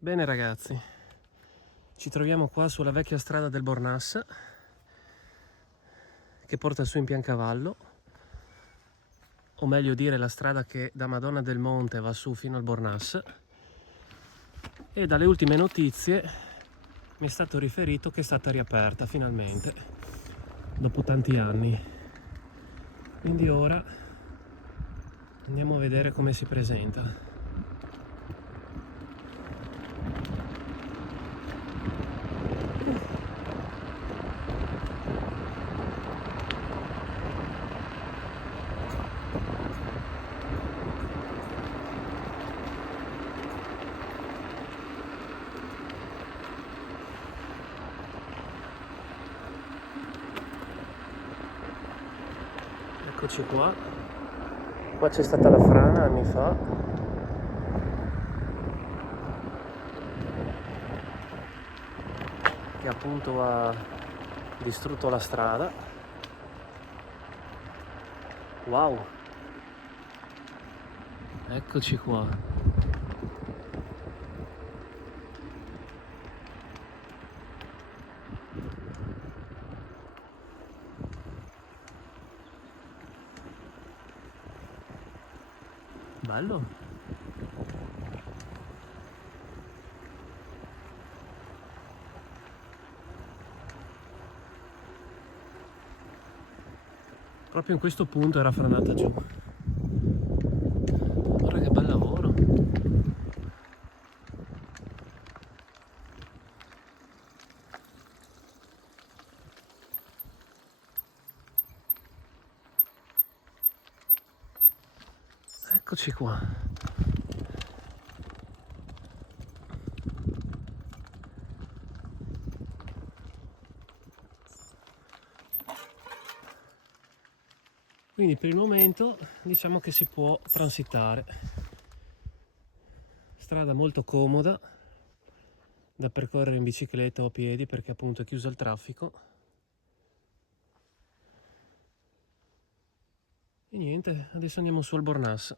Bene ragazzi, ci troviamo qua sulla vecchia strada del Bornas che porta su in Piancavallo, o meglio dire la strada che da Madonna del Monte va su fino al Bornas, e dalle ultime notizie mi è stato riferito che è stata riaperta finalmente dopo tanti anni. Quindi ora andiamo a vedere come si presenta. Eccoci qua. Qua c'è stata la frana anni fa. Che appunto ha distrutto la strada. Wow! Eccoci qua. Bello. Proprio in questo punto era franata giù. Guarda che bel lavoro. Eccoci qua. Quindi per il momento diciamo che si può transitare. Strada molto comoda da percorrere in bicicletta o a piedi perché appunto è chiuso il traffico. E niente, adesso andiamo su al Bornas.